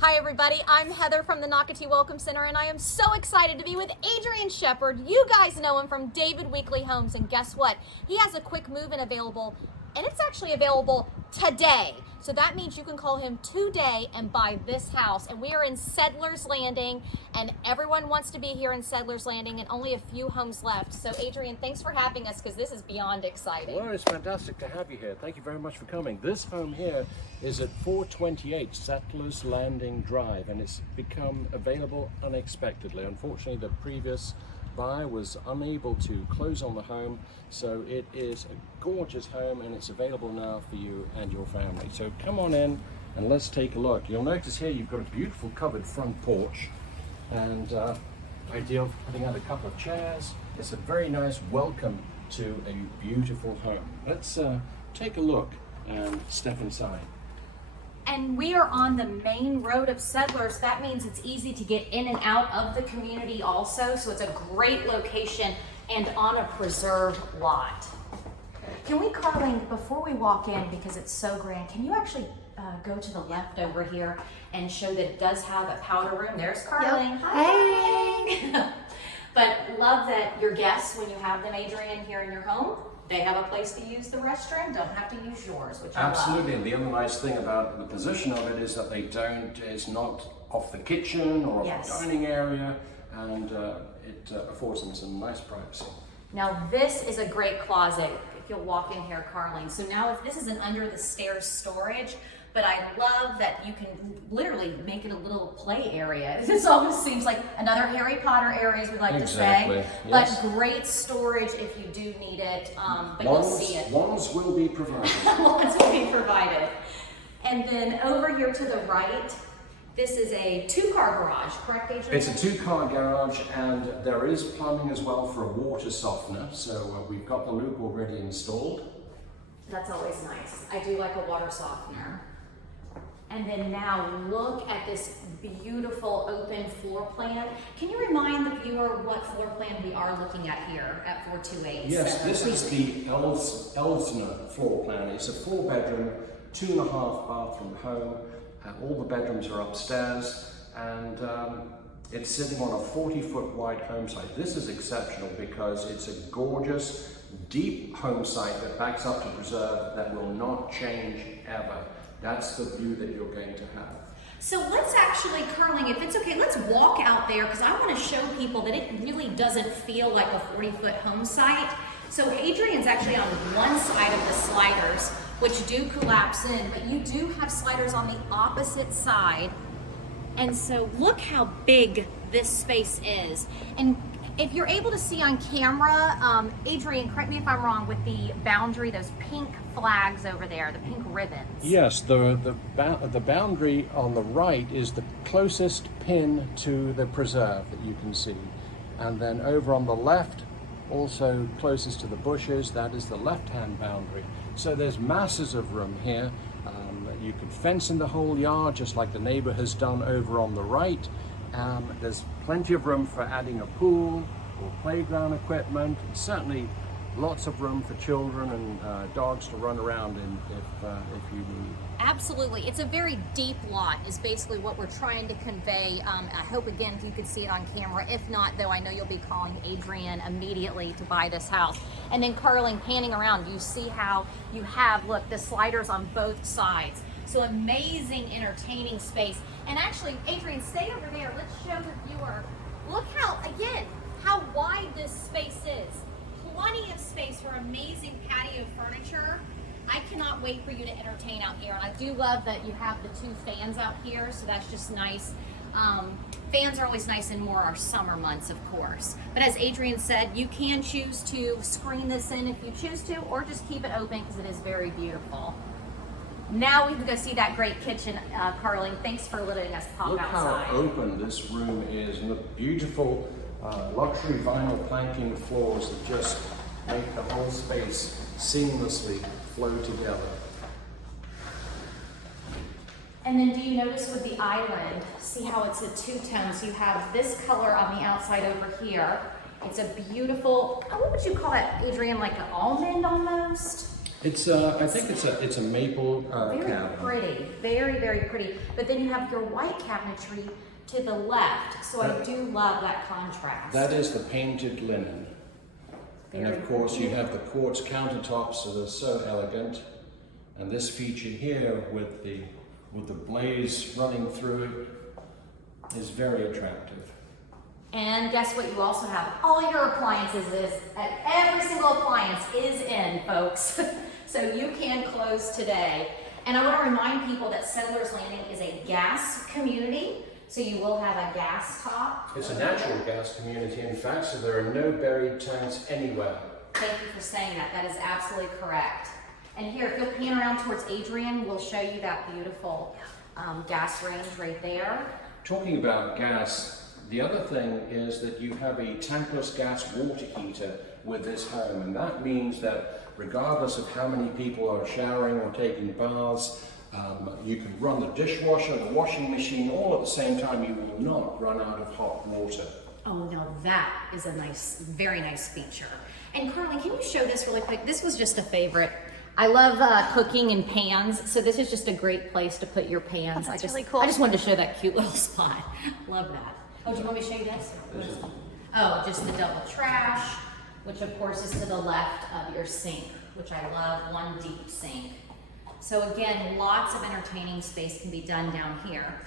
Hi everybody, I'm Heather from the Nocatee Welcome Center and I am so excited to be with Adrian Shepard. You guys know him from David Weekley Homes, and guess what? He has a quick move-in available, and it's actually available today. So that means you can call him today and buy this house. And we are in Settlers Landing, and everyone wants to be here in Settlers Landing, and only a few homes left. So Adrian, thanks for having us, because this is beyond exciting. Well, it's fantastic to have you here. Thank you very much for coming. This home here is at 428 Settlers Landing Drive, and it's become available unexpectedly. Unfortunately, the previous buyer was unable to close on the home, so it is a gorgeous home and it's available now for you and your family. So come on in and let's take a look. You'll notice here you've got a beautiful covered front porch, and ideal for putting out a couple of chairs. It's a very nice welcome to a beautiful home. Let's take a look and step inside. And we are on the main road of Settlers. That means it's easy to get in and out of the community also. So it's a great location and on a preserved lot. Can we, Carling, before we walk in, because it's so grand, can you actually go to the left over here and show that it does have a powder room? There's Carling. Yep. Hi. But love that your guests, when you have them, Adrian, here in your home, they have a place to use the restroom, don't have to use yours, which I love. Absolutely, and the other nice thing about the position of it is that it's not off the kitchen or off the dining area, and it affords them some nice privacy. Now this is a great closet, if you'll walk in here, Carling. So now if this is an under the stairs storage, but I love that you can literally make it a little play area. This almost seems like another Harry Potter area, as we like to say. Yes. But great storage if you do need it, but you'll see it. Lawns will be provided. Lawns will be provided. And then over here to the right, this is a two-car garage, correct, Adrian? It's a two-car garage, and there is plumbing as well for a water softener. So we've got the loop already installed. That's always nice. I do like a water softener. And then now look at this beautiful open floor plan. Can you remind the viewer what floor plan we are looking at here at 428? Yes, this is the Elsner floor plan. It's a 4-bedroom, 2.5 bathroom home. All the bedrooms are upstairs, and it's sitting on a 40-foot wide home site. This is exceptional because it's a gorgeous, deep home site that backs up to preserve that will not change ever. That's the view that you're going to have. So let's actually, Carling, if it's okay, let's walk out there, because I want to show people that it really doesn't feel like a 40-foot home site. So Adrian's actually on one side of the sliders, which do collapse in, but you do have sliders on the opposite side. And so look how big this space is. And if you're able to see on camera, Adrian, correct me if I'm wrong, with the boundary, those pink flags over there, the pink ribbons. Yes, the boundary on the right is the closest pin to the preserve that you can see. And then over on the left, also closest to the bushes, that is the left-hand boundary. So there's masses of room here. You could fence in the whole yard, just like the neighbor has done over on the right. There's plenty of room for adding a pool or playground equipment, and certainly lots of room for children and dogs to run around in if you need. Absolutely. It's a very deep lot is basically what we're trying to convey. I hope, again, you could see it on camera. If not, though, I know you'll be calling Adrian immediately to buy this house. And then Carling, panning around, you see how you have, look, the sliders on both sides. So amazing, entertaining space. And actually, Adrian, stay over there. Let's show the viewer. Look how, again, how wide this space is. Plenty of space for amazing patio furniture. I cannot wait for you to entertain out here. And I do love that you have the 2 fans out here, so that's just nice. Fans are always nice in more our summer months, of course. But as Adrian said, you can choose to screen this in if you choose to, or just keep it open because it is very beautiful. Now we can go see that great kitchen, Carling. Thanks for letting us pop outside. Look how open this room is, and the beautiful luxury vinyl planking floors that just make the whole space seamlessly flow together. And then do you notice with the island, see how it's a 2-tone? So you have this color on the outside over here. It's a beautiful, what would you call that, Adrian, like an almond almost? It's I think it's a maple Very cabinet. pretty, very, very pretty. But then you have your white cabinetry to the left, so I do love that contrast. That is the painted linen. And of course you have the quartz countertops that are so elegant. And this feature here with the blaze running through it is very attractive. And guess what you also have? All your appliances every single appliance is in, folks. So you can close today. And I want to remind people that Settlers Landing is a gas community. So you will have a gas top. It's a natural gas community, in fact, so there are no buried tanks anywhere. Thank you for saying that. That is absolutely correct. And here, if you'll pan around towards Adrian, we'll show you that beautiful gas range right there. Talking about gas, the other thing is that you have a tankless gas water heater with this home, and that means that regardless of how many people are showering or taking baths, you can run the dishwasher, the washing machine, all at the same time. You will not run out of hot water. Oh, now that is a nice, very nice feature. And Carly, can you show this really quick? This was just a favorite. I love cooking in pans, so this is just a great place to put your pans. That's really cool. I just wanted to show that cute little spot. Love that. Oh, do you want me to show you this? Oh, just the double trash, which of course is to the left of your sink, which I love, one deep sink. So again, lots of entertaining space can be done down here.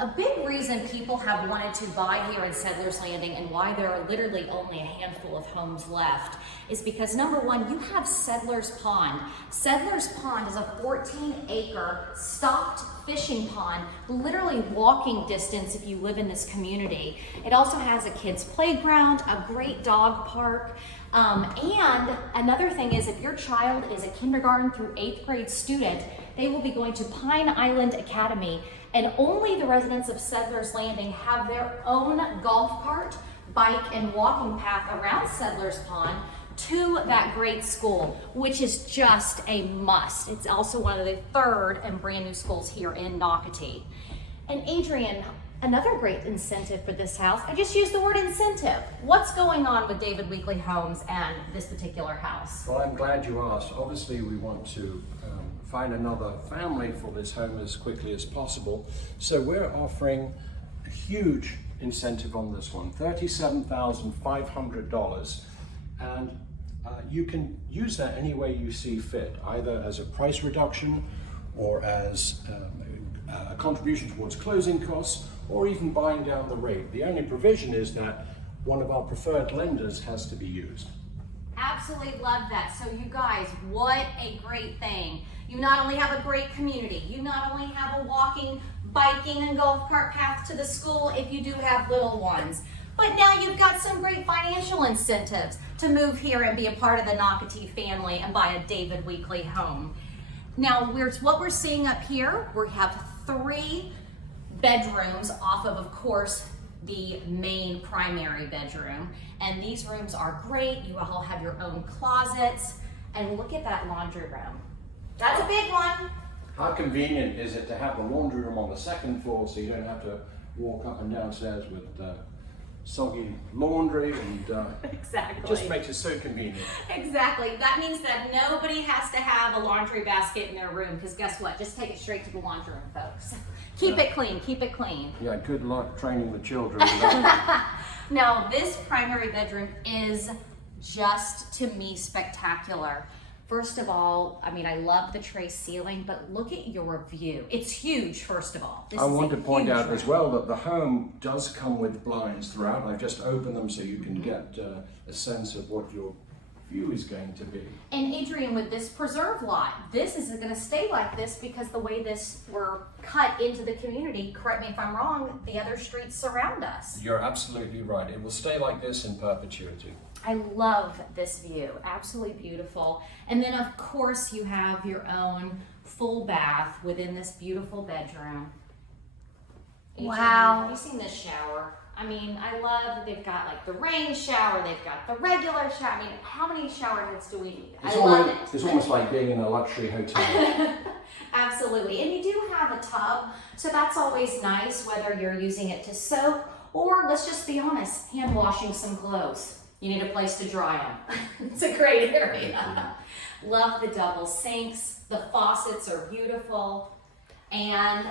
A big reason people have wanted to buy here in Settlers Landing and why there are literally only a handful of homes left is because number one, you have Settlers Pond. Settlers Pond is a 14-acre stocked fishing pond, literally walking distance if you live in this community. It also has a kids playground, a great dog park, and another thing is if your child is a kindergarten through 8th grade student, they will be going to Pine Island Academy, and only the residents of Settlers Landing have their own golf cart, bike, and walking path around Settlers Pond to that great school, which is just a must. It's also one of the third and brand new schools here in Nocatee. And Adrian, another great incentive for this house, I just used the word incentive. What's going on with David Weekley Homes and this particular house? Well, I'm glad you asked. Obviously, we want to find another family for this home as quickly as possible. So we're offering a huge incentive on this one, $37,500. And you can use that any way you see fit, either as a price reduction or as a contribution towards closing costs, or even buying down the rate. The only provision is that one of our preferred lenders has to be used. Absolutely love that. So you guys, what a great thing. You not only have a great community, you not only have a walking, biking, and golf cart path to the school if you do have little ones, but now you've got some great financial incentives to move here and be a part of the Nocatee family and buy a David Weekley home. Now, what we're seeing up here, we have 3 bedrooms off of course, the main primary bedroom. And these rooms are great. You all have your own closets. And look at that laundry room. That's a big one. How convenient is it to have the laundry room on the 2nd floor so you don't have to walk up and downstairs with soggy laundry, and Exactly. it just makes it so convenient. Exactly. That means that nobody has to have a laundry basket in their room, because guess what? Just take it straight to the laundry room, folks. Keep it clean, keep it clean. Yeah, good luck training the children. Now, this primary bedroom is just, to me, spectacular. First of all, I mean, I love the tray ceiling, but look at your view. It's huge, first of all. I want to point out as well that the home does come with blinds throughout. I've just opened them so you can get a sense of what your view is going to be. And Adrian, with this preserve lot, this is going to stay like this because the way this were cut into the community, correct me if I'm wrong, the other streets surround us. You're absolutely right. It will stay like this in perpetuity. I love this view, absolutely beautiful. And then of course you have your own full bath within this beautiful bedroom. Adrian, Wow. have you seen this shower? I mean, I love that they've got like the rain shower, they've got the regular shower. I mean, how many shower heads do we need? I love it. It's almost like being in a luxury hotel. Absolutely, and you do have a tub, so that's always nice, whether you're using it to soak or, let's just be honest, hand washing some clothes. You need a place to dry them. It's a great area. Love the double sinks. The faucets are beautiful. And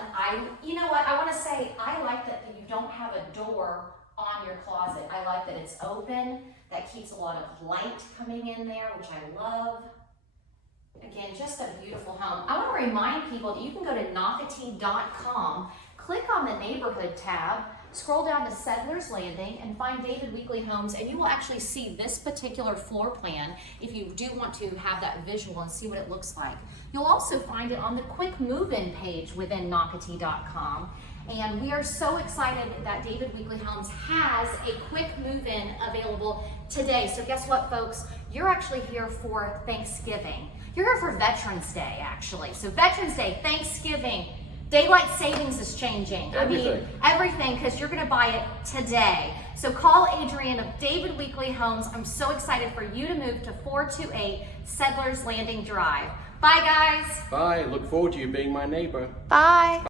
you know what, I want to say, I like that you don't have a door on your closet. I like that it's open. That keeps a lot of light coming in there, which I love. Again, just a beautiful home. I want to remind people that you can go to Nocatee.com, click on the neighborhood tab, scroll down to Settlers Landing and find David Weekley Homes, and you will actually see this particular floor plan if you do want to have that visual and see what it looks like. You'll also find it on the quick move-in page within Nocatee.com. And we are so excited that David Weekley Homes has a quick move-in available today. So guess what, folks? You're actually here for Thanksgiving. You're here for Veterans Day, actually. So Veterans Day, Thanksgiving, daylight savings is changing. Everything, because you're going to buy it today. So call Adrian of David Weekley Homes. I'm so excited for you to move to 428 Settlers Landing Drive. Bye, guys. Bye. Look forward to you being my neighbor. Bye.